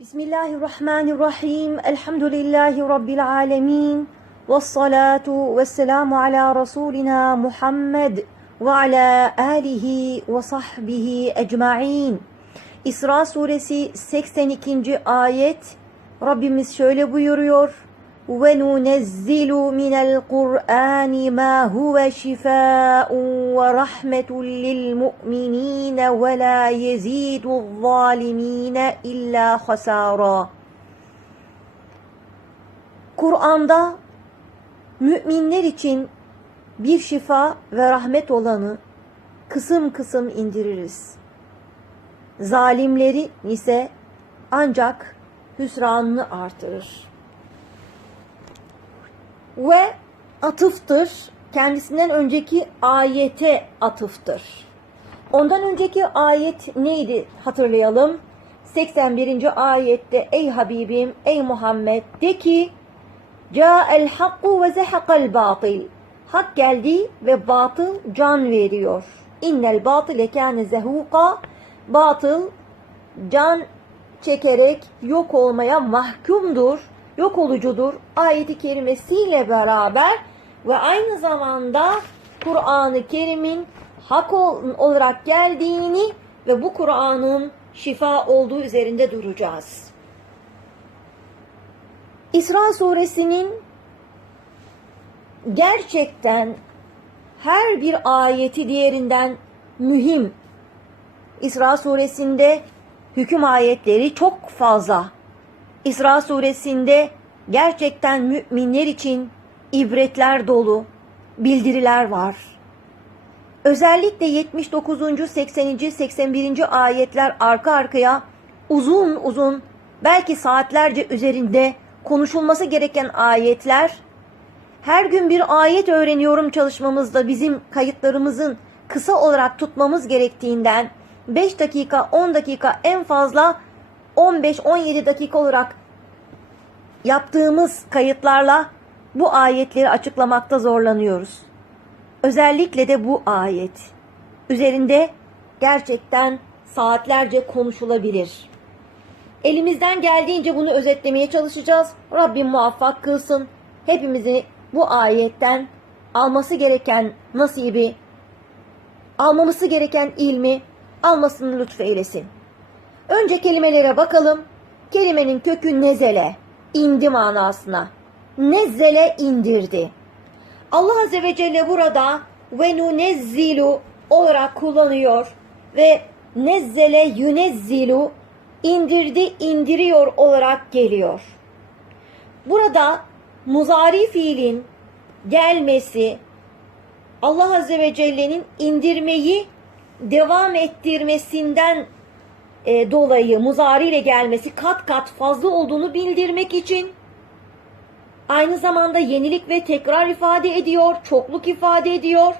Bismillahirrahmanirrahim. Elhamdülillahi Rabbil alemin. Ve salatu ve selamu ala Resulina Muhammed ve ala alihi ve sahbihi ecma'in. İsra suresi 82. ayet Rabbimiz şöyle buyuruyor. Ma huve şifaun ve rahmetun lil mu'minin ve la yezidu zalimine illa hasara. Kur'an'da müminler için bir şifa ve rahmet olanı kısım kısım indiririz. Zalimleri ise ancak hüsranını artırır. Ve atıftır, kendisinden önceki ayete atıftır. Ondan önceki ayet neydi hatırlayalım. 81. ayette ey Habibim, ey Muhammed de ki Ca'el hakku ve zehakal batil. Hak geldi ve batıl can veriyor. İnnel batile kâne zehuka. Batıl can çekerek yok olmaya mahkumdur, yok olucudur. Ayeti kerimesiyle beraber ve aynı zamanda Kur'an-ı Kerim'in hak olarak geldiğini ve bu Kur'an'ın şifa olduğu üzerinde duracağız. İsra suresinin gerçekten her bir ayeti diğerinden mühim. İsra suresinde hüküm ayetleri çok fazla. İsra suresinde gerçekten müminler için ibretler dolu bildiriler var. Özellikle 79. 80. 81. ayetler arka arkaya uzun uzun belki saatlerce üzerinde konuşulması gereken ayetler her gün bir ayet öğreniyorum çalışmamızda bizim kayıtlarımızın kısa olarak tutmamız gerektiğinden 5 dakika 10 dakika en fazla 15-17 dakika olarak yaptığımız kayıtlarla bu ayetleri açıklamakta zorlanıyoruz. Özellikle de bu ayet. Üzerinde gerçekten saatlerce konuşulabilir. Elimizden geldiğince bunu özetlemeye çalışacağız. Rabbim muvaffak kılsın. Hepimizi bu ayetten alması gereken nasibi, almamızı gereken ilmi almasını lütfeylesin. Önce kelimelere bakalım. Kelimenin kökü nezele, indi manasına. Nezzele indirdi. Allah Azze ve Celle burada ve nunezzilu olarak kullanıyor ve nezzele yunezzilu indirdi indiriyor olarak geliyor. Burada muzari fiilin gelmesi Allah Azze ve Celle'nin indirmeyi devam ettirmesinden e, dolayı muzari ile gelmesi kat kat fazla olduğunu bildirmek için aynı zamanda yenilik ve tekrar ifade ediyor, çokluk ifade ediyor.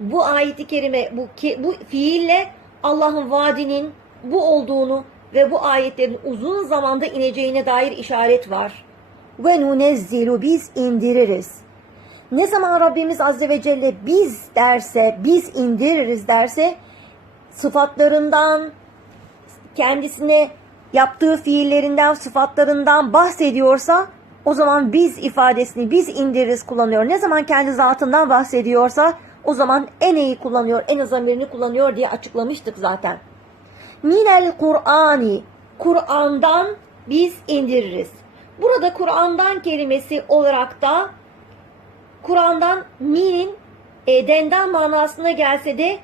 Bu ayeti kerime bu bu fiille Allah'ın vaadinin bu olduğunu ve bu ayetlerin uzun zamanda ineceğine dair işaret var. Ve nunezzilu biz indiririz. Ne zaman Rabbimiz Azze ve Celle biz derse, biz indiririz derse sıfatlarından, kendisine yaptığı fiillerinden, sıfatlarından bahsediyorsa o zaman biz ifadesini biz indiririz kullanıyor. Ne zaman kendi zatından bahsediyorsa o zaman en iyi kullanıyor, en zamirini kullanıyor diye açıklamıştık zaten. Minel Kur'ani, Kur'an'dan biz indiririz. Burada Kur'an'dan kelimesi olarak da Kur'an'dan minin e, denden manasına gelse de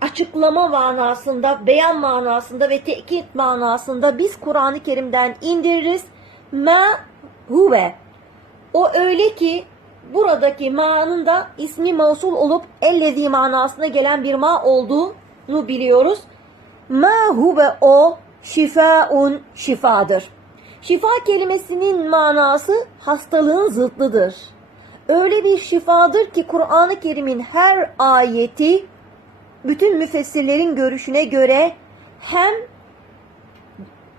açıklama manasında, beyan manasında ve tekit manasında biz Kur'an-ı Kerim'den indiririz. Ma huve. O öyle ki buradaki ma'nın da ismi mausul olup ellezi manasına gelen bir ma olduğunu biliyoruz. Ma huve o şifaun şifadır. Şifa kelimesinin manası hastalığın zıttıdır. Öyle bir şifadır ki Kur'an-ı Kerim'in her ayeti bütün müfessirlerin görüşüne göre hem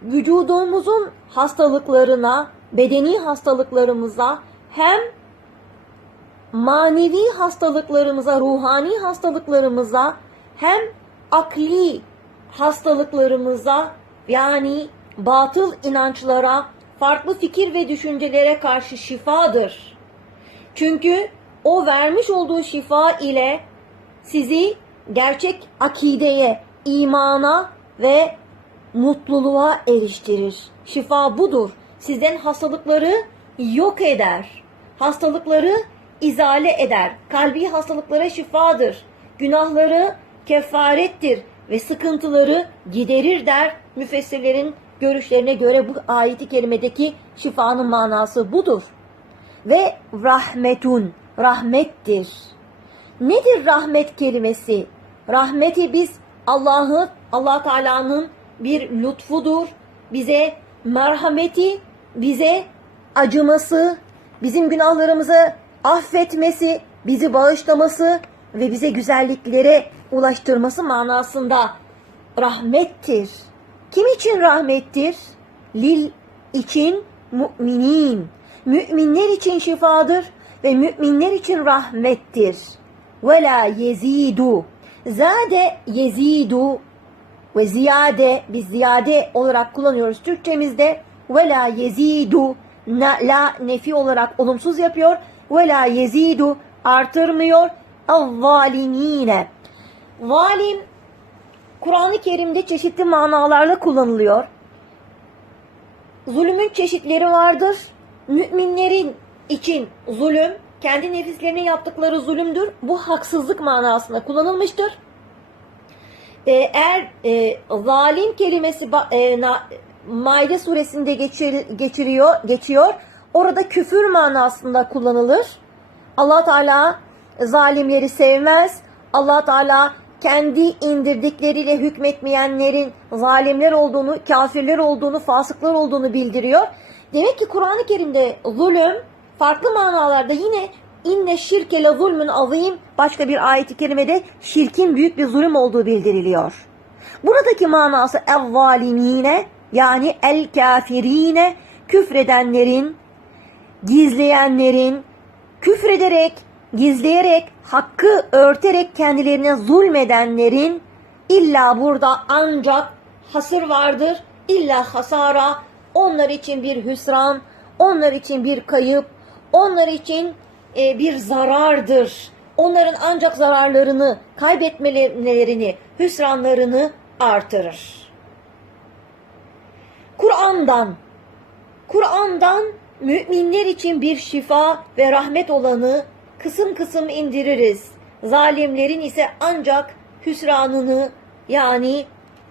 vücudumuzun hastalıklarına, bedeni hastalıklarımıza hem manevi hastalıklarımıza, ruhani hastalıklarımıza hem akli hastalıklarımıza yani batıl inançlara, farklı fikir ve düşüncelere karşı şifadır. Çünkü o vermiş olduğu şifa ile sizi gerçek akideye, imana ve mutluluğa eriştirir. Şifa budur. Sizden hastalıkları yok eder. Hastalıkları izale eder. Kalbi hastalıklara şifadır. Günahları kefarettir ve sıkıntıları giderir der. Müfessirlerin görüşlerine göre bu ayeti kerimedeki şifanın manası budur. Ve rahmetun, rahmettir. Nedir rahmet kelimesi? Rahmeti biz Allah'ı, Allah Teala'nın bir lütfudur. Bize merhameti, bize acıması, bizim günahlarımızı affetmesi, bizi bağışlaması ve bize güzelliklere ulaştırması manasında rahmettir. Kim için rahmettir? Lil için müminin. Müminler için şifadır ve müminler için rahmettir. Ve la yezidu. Zade yezidu ve ziyade biz ziyade olarak kullanıyoruz Türkçemizde. Ve la yezidu na, la nefi olarak olumsuz yapıyor. Ve la yezidu artırmıyor. Avvalimine. Valim Kur'an-ı Kerim'de çeşitli manalarla kullanılıyor. Zulümün çeşitleri vardır. Müminlerin için zulüm, kendi nefislerinin yaptıkları zulümdür. Bu haksızlık manasında kullanılmıştır. Ee, eğer e, zalim kelimesi e, na, Maide suresinde geçir, geçiriyor, geçiyor. Orada küfür manasında kullanılır. Allah Teala zalimleri sevmez. Allah Teala kendi indirdikleriyle hükmetmeyenlerin zalimler olduğunu, kafirler olduğunu, fasıklar olduğunu bildiriyor. Demek ki Kur'an-ı Kerim'de zulüm farklı manalarda yine inne şirke le zulmün azim başka bir ayet-i kerimede şirkin büyük bir zulüm olduğu bildiriliyor. Buradaki manası evvalimine yani el kafirine küfredenlerin, gizleyenlerin, küfrederek, gizleyerek, hakkı örterek kendilerine zulmedenlerin illa burada ancak hasır vardır. İlla hasara onlar için bir hüsran, onlar için bir kayıp, onlar için e, bir zarardır. Onların ancak zararlarını, kaybetmelerini, hüsranlarını artırır. Kur'an'dan Kur'an'dan müminler için bir şifa ve rahmet olanı kısım kısım indiririz. Zalimlerin ise ancak hüsranını yani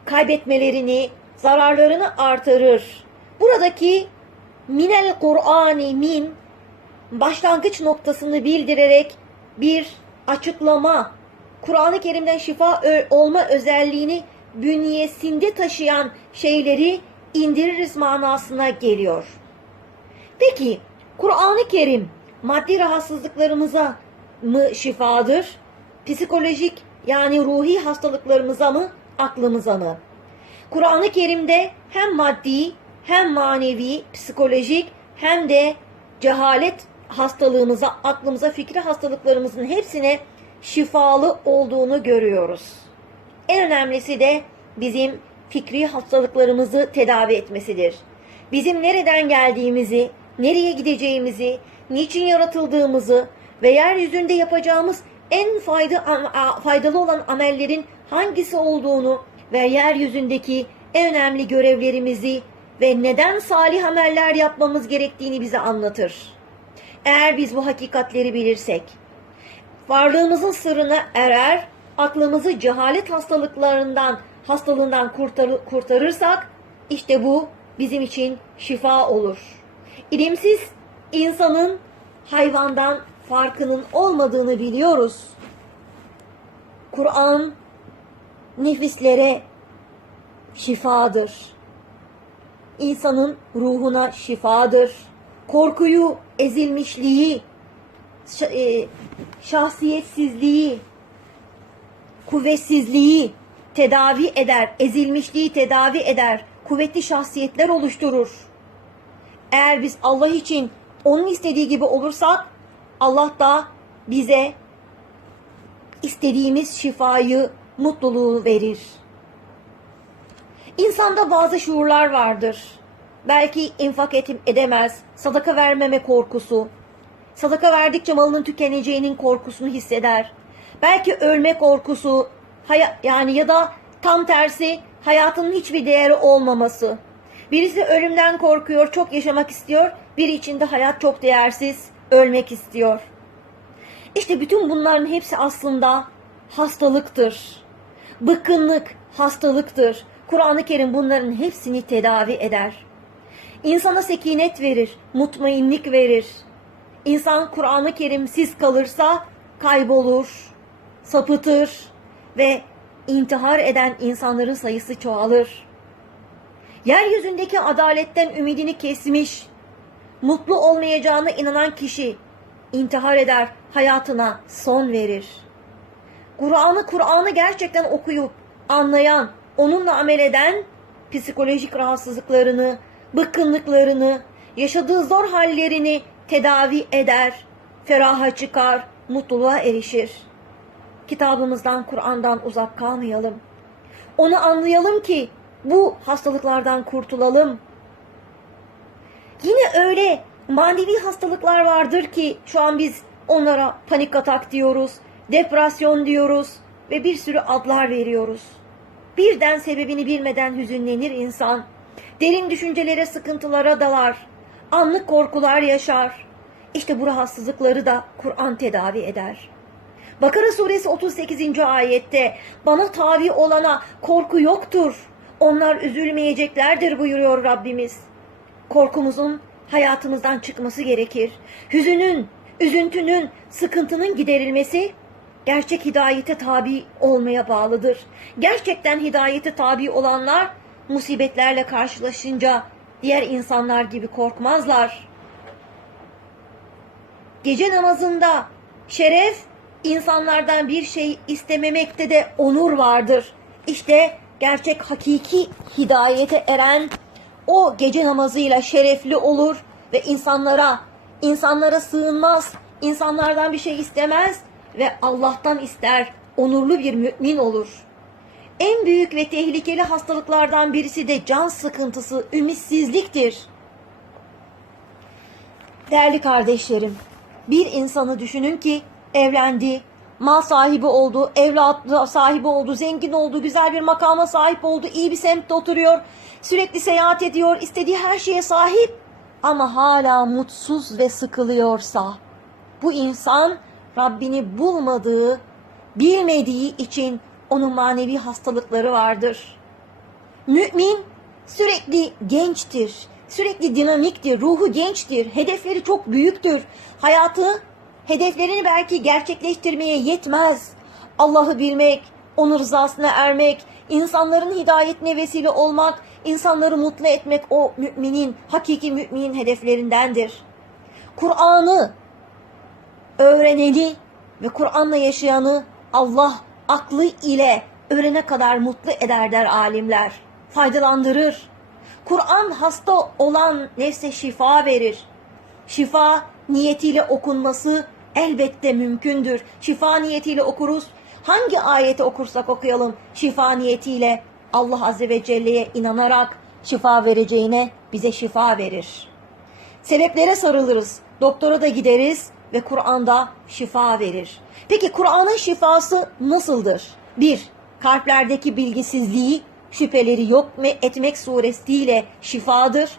kaybetmelerini, zararlarını artırır. Buradaki minel Kur'ani min başlangıç noktasını bildirerek bir açıklama, Kur'an-ı Kerim'den şifa olma özelliğini bünyesinde taşıyan şeyleri indiririz manasına geliyor. Peki Kur'an-ı Kerim maddi rahatsızlıklarımıza mı şifadır? Psikolojik yani ruhi hastalıklarımıza mı, aklımıza mı? Kur'an-ı Kerim'de hem maddi hem manevi, psikolojik hem de cehalet hastalığımıza, aklımıza, fikri hastalıklarımızın hepsine şifalı olduğunu görüyoruz. En önemlisi de bizim fikri hastalıklarımızı tedavi etmesidir. Bizim nereden geldiğimizi, nereye gideceğimizi, niçin yaratıldığımızı ve yeryüzünde yapacağımız en fayda, faydalı olan amellerin hangisi olduğunu ve yeryüzündeki en önemli görevlerimizi ve neden salih ameller yapmamız gerektiğini bize anlatır. Eğer biz bu hakikatleri bilirsek, varlığımızın sırrına erer, aklımızı cehalet hastalıklarından, hastalığından kurtarı, kurtarırsak, işte bu bizim için şifa olur. İlimsiz insanın hayvandan farkının olmadığını biliyoruz. Kur'an nefislere şifadır. İnsanın ruhuna şifadır. Korkuyu, ezilmişliği, e, şahsiyetsizliği, kuvvetsizliği tedavi eder, ezilmişliği tedavi eder, kuvvetli şahsiyetler oluşturur. Eğer biz Allah için onun istediği gibi olursak Allah da bize istediğimiz şifayı, mutluluğu verir. İnsanda bazı şuurlar vardır. Belki infak et- edemez, sadaka vermeme korkusu. Sadaka verdikçe malının tükeneceğinin korkusunu hisseder. Belki ölme korkusu, yani ya da tam tersi hayatının hiçbir değeri olmaması. Birisi ölümden korkuyor, çok yaşamak istiyor. Biri içinde hayat çok değersiz, ölmek istiyor. İşte bütün bunların hepsi aslında hastalıktır. Bıkkınlık hastalıktır. Kur'an-ı Kerim bunların hepsini tedavi eder. İnsana sekinet verir, mutmainlik verir. İnsan Kur'an-ı Kerimsiz kalırsa kaybolur, sapıtır ve intihar eden insanların sayısı çoğalır. Yeryüzündeki adaletten ümidini kesmiş, mutlu olmayacağına inanan kişi intihar eder, hayatına son verir. Kur'an'ı Kur'an'ı gerçekten okuyup anlayan, onunla amel eden psikolojik rahatsızlıklarını, bıkkınlıklarını, yaşadığı zor hallerini tedavi eder, feraha çıkar, mutluluğa erişir. Kitabımızdan, Kur'an'dan uzak kalmayalım. Onu anlayalım ki bu hastalıklardan kurtulalım. Yine öyle manevi hastalıklar vardır ki şu an biz onlara panik atak diyoruz, depresyon diyoruz ve bir sürü adlar veriyoruz. Birden sebebini bilmeden hüzünlenir insan. Derin düşüncelere, sıkıntılara dalar. Anlık korkular yaşar. İşte bu rahatsızlıkları da Kur'an tedavi eder. Bakara suresi 38. ayette bana tabi olana korku yoktur. Onlar üzülmeyeceklerdir buyuruyor Rabbimiz. Korkumuzun hayatımızdan çıkması gerekir. Hüzünün, üzüntünün, sıkıntının giderilmesi gerçek hidayete tabi olmaya bağlıdır. Gerçekten hidayete tabi olanlar musibetlerle karşılaşınca diğer insanlar gibi korkmazlar. Gece namazında şeref insanlardan bir şey istememekte de onur vardır. İşte gerçek hakiki hidayete eren o gece namazıyla şerefli olur ve insanlara insanlara sığınmaz, insanlardan bir şey istemez ve Allah'tan ister, onurlu bir mümin olur. En büyük ve tehlikeli hastalıklardan birisi de can sıkıntısı, ümitsizliktir. Değerli kardeşlerim, bir insanı düşünün ki evlendi, mal sahibi oldu, evlat sahibi oldu, zengin oldu, güzel bir makama sahip oldu, iyi bir semtte oturuyor, sürekli seyahat ediyor, istediği her şeye sahip ama hala mutsuz ve sıkılıyorsa bu insan Rabbini bulmadığı, bilmediği için onun manevi hastalıkları vardır. Mümin sürekli gençtir, sürekli dinamiktir, ruhu gençtir, hedefleri çok büyüktür. Hayatı hedeflerini belki gerçekleştirmeye yetmez. Allah'ı bilmek, onun rızasına ermek, insanların hidayetine vesile olmak, insanları mutlu etmek o müminin, hakiki müminin hedeflerindendir. Kur'an'ı öğreneni ve Kur'an'la yaşayanı Allah aklı ile öğrene kadar mutlu eder der alimler. Faydalandırır. Kur'an hasta olan nefse şifa verir. Şifa niyetiyle okunması elbette mümkündür. Şifa niyetiyle okuruz. Hangi ayeti okursak okuyalım şifa niyetiyle Allah Azze ve Celle'ye inanarak şifa vereceğine bize şifa verir. Sebeplere sarılırız. Doktora da gideriz ve Kur'an'da şifa verir. Peki Kur'an'ın şifası nasıldır? 1. Kalplerdeki bilgisizliği, şüpheleri yok etmek suretiyle şifadır.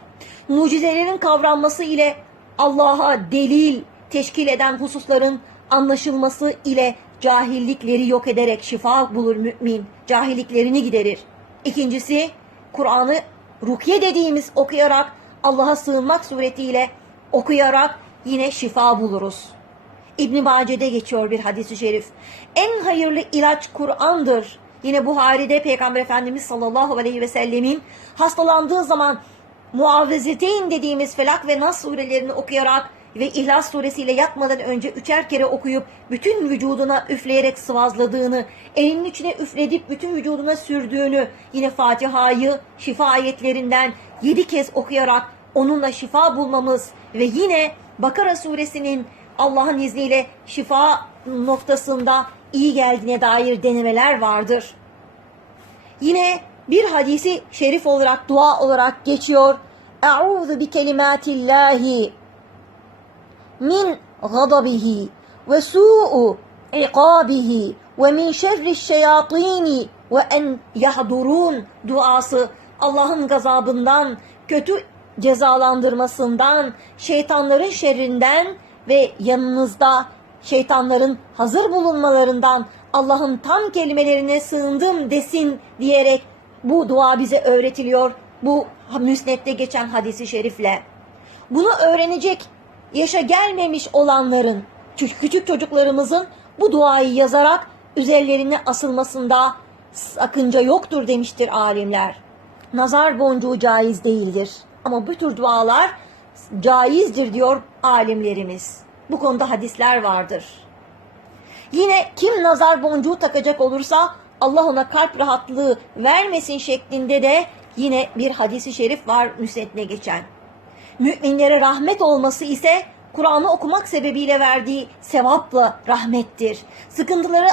Mucizelerin kavranması ile Allah'a delil teşkil eden hususların anlaşılması ile cahillikleri yok ederek şifa bulur mümin. Cahilliklerini giderir. İkincisi Kur'an'ı rukiye dediğimiz okuyarak Allah'a sığınmak suretiyle okuyarak yine şifa buluruz. İbn Mace'de geçiyor bir hadis-i şerif. En hayırlı ilaç Kur'an'dır. Yine Buhari'de Peygamber Efendimiz sallallahu aleyhi ve sellemin hastalandığı zaman muavvezeteyn dediğimiz Felak ve Nas surelerini okuyarak ve İhlas suresiyle yatmadan önce üçer kere okuyup bütün vücuduna üfleyerek sıvazladığını, elinin içine üfledip bütün vücuduna sürdüğünü, yine Fatiha'yı şifa ayetlerinden yedi kez okuyarak onunla şifa bulmamız ve yine Bakara suresinin Allah'ın izniyle şifa noktasında iyi geldiğine dair denemeler vardır. Yine bir hadisi şerif olarak, dua olarak geçiyor. Eûzu bi kelimatillahi min gadabihi ve su'u iqabihi ve min şerri şeyatini ve en yahdurun duası Allah'ın gazabından, kötü cezalandırmasından, şeytanların şerrinden ve yanınızda şeytanların hazır bulunmalarından Allah'ın tam kelimelerine sığındım desin diyerek bu dua bize öğretiliyor. Bu müsnette geçen hadisi şerifle. Bunu öğrenecek yaşa gelmemiş olanların, küçük çocuklarımızın bu duayı yazarak üzerlerine asılmasında sakınca yoktur demiştir alimler. Nazar boncuğu caiz değildir. Ama bu tür dualar caizdir diyor alimlerimiz. Bu konuda hadisler vardır. Yine kim nazar boncuğu takacak olursa Allah ona kalp rahatlığı vermesin şeklinde de yine bir hadisi şerif var müsnetine geçen. Müminlere rahmet olması ise Kur'an'ı okumak sebebiyle verdiği sevapla rahmettir. Sıkıntıları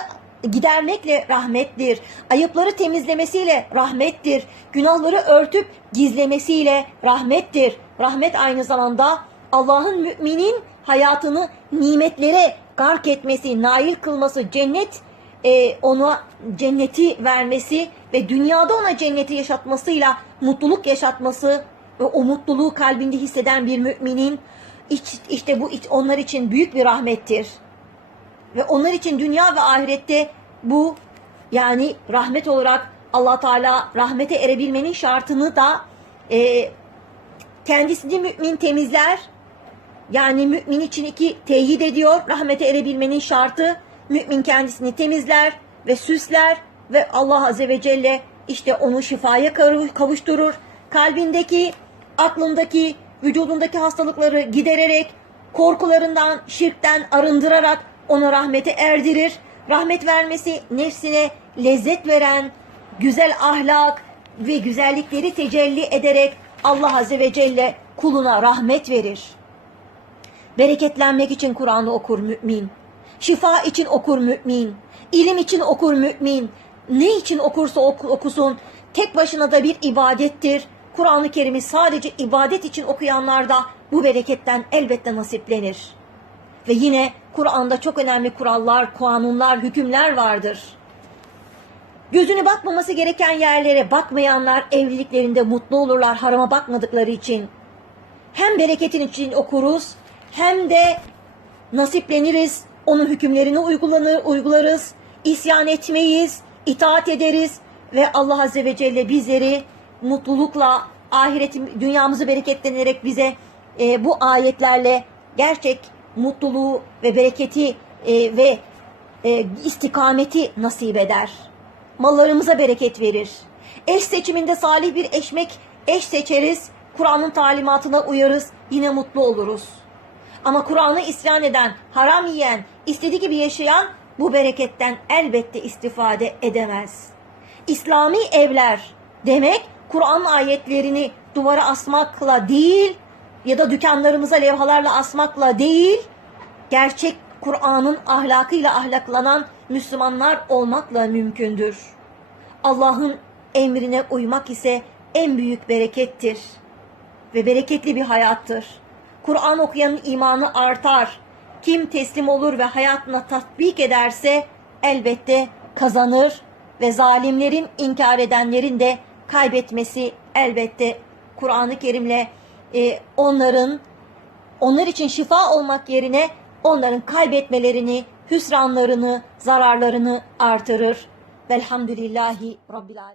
gidermekle rahmettir. Ayıpları temizlemesiyle rahmettir. Günahları örtüp gizlemesiyle rahmettir. Rahmet aynı zamanda Allah'ın müminin hayatını nimetlere gark etmesi, nail kılması, cennet e, ona cenneti vermesi ve dünyada ona cenneti yaşatmasıyla mutluluk yaşatması ve o mutluluğu kalbinde hisseden bir müminin iç, işte bu iç, onlar için büyük bir rahmettir. Ve onlar için dünya ve ahirette bu yani rahmet olarak allah Teala rahmete erebilmenin şartını da e, kendisini mümin temizler. Yani mümin için iki teyit ediyor. Rahmete erebilmenin şartı mümin kendisini temizler ve süsler ve Allah Azze ve Celle işte onu şifaya kavuşturur. Kalbindeki, aklındaki, vücudundaki hastalıkları gidererek, korkularından, şirkten arındırarak onu rahmete erdirir. Rahmet vermesi nefsine lezzet veren güzel ahlak ve güzellikleri tecelli ederek Allah Azze ve Celle kuluna rahmet verir. Bereketlenmek için Kur'an'ı okur mümin. Şifa için okur mümin. İlim için okur mümin. Ne için okursa okusun tek başına da bir ibadettir. Kur'an-ı Kerim'i sadece ibadet için okuyanlar da bu bereketten elbette nasiplenir. Ve yine Kur'an'da çok önemli kurallar, kanunlar, hükümler vardır. Gözünü bakmaması gereken yerlere bakmayanlar evliliklerinde mutlu olurlar harama bakmadıkları için. Hem bereketin için okuruz hem de nasipleniriz. Onun hükümlerini uygulanır, uygularız. isyan etmeyiz, itaat ederiz ve Allah Azze ve Celle bizleri mutlulukla ahiretim dünyamızı bereketlenerek bize e, bu ayetlerle gerçek mutluluğu ve bereketi e, ve e, istikameti nasip eder. Mallarımıza bereket verir. Eş seçiminde salih bir eşmek eş seçeriz. Kur'an'ın talimatına uyarız. Yine mutlu oluruz. Ama Kur'an'ı isyan eden, haram yiyen, istediği gibi yaşayan bu bereketten elbette istifade edemez. İslami evler demek Kur'an ayetlerini duvara asmakla değil ya da dükkanlarımıza levhalarla asmakla değil, gerçek Kur'an'ın ahlakıyla ahlaklanan Müslümanlar olmakla mümkündür. Allah'ın emrine uymak ise en büyük berekettir ve bereketli bir hayattır. Kur'an okuyanın imanı artar. Kim teslim olur ve hayatına tatbik ederse elbette kazanır ve zalimlerin inkar edenlerin de kaybetmesi elbette Kur'an-ı Kerim'le e, onların onlar için şifa olmak yerine onların kaybetmelerini, hüsranlarını, zararlarını artırır. Velhamdülillahi Rabbil Alemin.